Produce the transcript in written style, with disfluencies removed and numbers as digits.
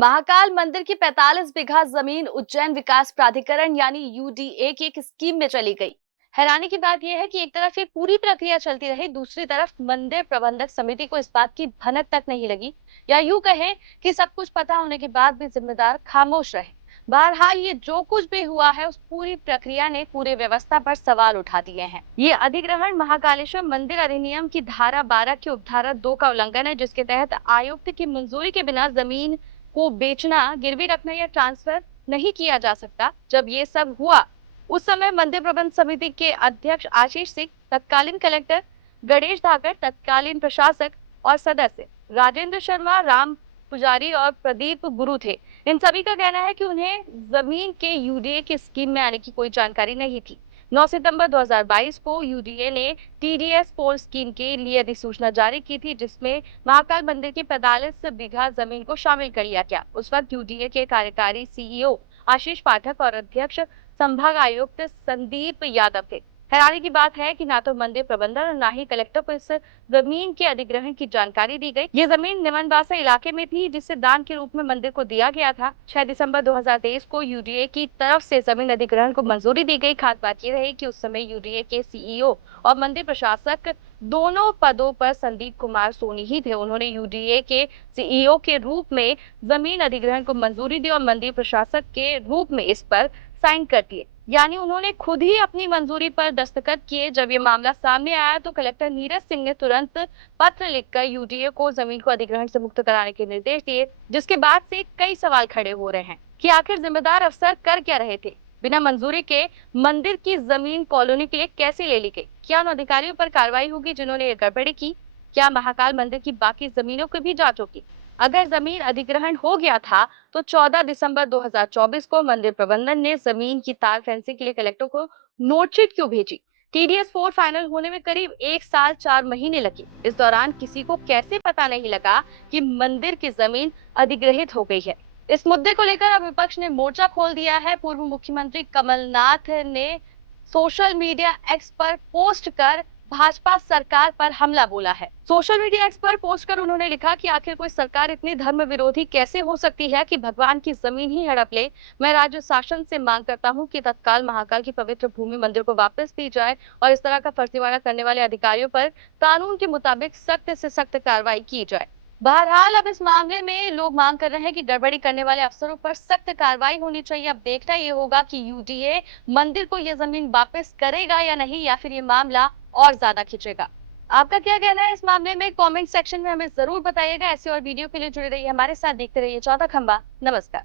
महाकाल मंदिर की 45 बीघा जमीन उज्जैन विकास प्राधिकरण यानी यूडीए की एक स्कीम में चली गई। हैरानी की बात यह है कि एक तरफ ये पूरी प्रक्रिया चलती रही, दूसरी तरफ मंदिर प्रबंधक समिति को इस बात की भनक तक नहीं लगी, या यूं कहें कि सब कुछ पता होने के बाद भी जिम्मेदार खामोश रहे। बहरहाल ये जो कुछ भी हुआ है, उस पूरी प्रक्रिया ने पूरे व्यवस्था पर सवाल उठा दिए हैं। ये अधिग्रहण महाकालेश्वर मंदिर अधिनियम की धारा 12 की उपधारा 2 का उल्लंघन है, जिसके तहत आयुक्त की मंजूरी के बिना जमीन को बेचना, गिरवी रखना या ट्रांसफर नहीं किया जा सकता। जब ये सब हुआ, उस समय मंदिर प्रबंध समिति के अध्यक्ष आशीष सिंह, तत्कालीन कलेक्टर गणेश धाकर, तत्कालीन प्रशासक और सदस्य राजेंद्र शर्मा, राम पुजारी और प्रदीप गुरु थे। इन सभी का कहना है कि उन्हें जमीन के यूडीए की स्कीम में आने की कोई जानकारी नहीं थी। 9 सितंबर 2022 को यूडीए ने टीडीएस पोल स्कीम के लिए अधिसूचना जारी की थी, जिसमें महाकाल मंदिर की 45 बीघा जमीन को शामिल कर लिया गया। उस वक्त यूडीए के कार्यकारी सीईओ आशीष पाठक और अध्यक्ष संभाग आयुक्त संदीप यादव थे। हैरानी की बात है कि ना तो मंदिर प्रबंधन और ना ही कलेक्टर को इस जमीन के अधिग्रहण की जानकारी दी गई। ये जमीन निमनबासा इलाके में थी, जिसे दान के रूप में मंदिर को दिया गया था। 6 दिसंबर 2023 को यूडीए की तरफ से जमीन अधिग्रहण को मंजूरी दी गई। खास बात यह रही कि उस समय यूडीए के सीईओ और मंदिर प्रशासक दोनों पदों पर संदीप कुमार सोनी ही थे। उन्होंने यूडीए के सीईओ के रूप में जमीन अधिग्रहण को मंजूरी दी और मंदिर प्रशासक के रूप में इस पर साइन कर दिए, यानी उन्होंने खुद ही अपनी मंजूरी पर दस्तखत किए। जब ये मामला सामने आया तो कलेक्टर नीरज सिंह ने तुरंत पत्र लिखकर यूडीए को जमीन को अधिग्रहण से मुक्त कराने के निर्देश दिए, जिसके बाद से कई सवाल खड़े हो रहे हैं कि आखिर जिम्मेदार अफसर कर क्या रहे थे। बिना मंजूरी के मंदिर की जमीन कॉलोनी के लिए कैसे ले ली गई? क्या उन अधिकारियों पर कार्रवाई होगी जिन्होंने ये गड़बड़ी की? क्या महाकाल मंदिर की बाकी जमीनों की भी जांच होगी? अगर जमीन अधिग्रहण हो गया था तो 14 दिसंबर 2024 को मंदिर प्रबंधन ने जमीन की तार फेंसिंग के लिए कलेक्टर को नोटशीट क्यों भेजी? टीडीएस 4 फाइनल होने में करीब 1 साल 4 महीने लगे। इस दौरान किसी को कैसे पता नहीं लगा कि मंदिर की जमीन अधिग्रहित हो गई है? इस मुद्दे को लेकर अब विपक्ष ने मोर्चा खोल दिया है। पूर्व मुख्यमंत्री कमलनाथ ने सोशल मीडिया एक्स पर पोस्ट कर भाजपा सरकार पर हमला बोला है। सोशल मीडिया एक्स पर पोस्ट कर उन्होंने लिखा कि आखिर कोई सरकार इतनी धर्म विरोधी कैसे हो सकती है कि भगवान की जमीन ही हड़प ले। मैं राज्य शासन से मांग करता हूं कि तत्काल महाकाल की पवित्र भूमि मंदिर को वापस दी जाए और इस तरह का फर्जीवाड़ा करने वाले अधिकारियों पर कानून के मुताबिक सख्त से सख्त कार्रवाई की जाए। बहरहाल अब इस मामले में लोग मांग कर रहे हैं कि गड़बड़ी करने वाले अफसरों पर सख्त कार्रवाई होनी चाहिए। अब देखना ये होगा कि यूडीए मंदिर को ये जमीन वापस करेगा या नहीं, या फिर ये मामला और ज्यादा खिंचेगा। आपका क्या कहना है इस मामले में? कमेंट सेक्शन में हमें जरूर बताइएगा। ऐसे और वीडियो के लिए जुड़े रहिए हमारे साथ, देखते रहिए चौथा खंबा। नमस्कार।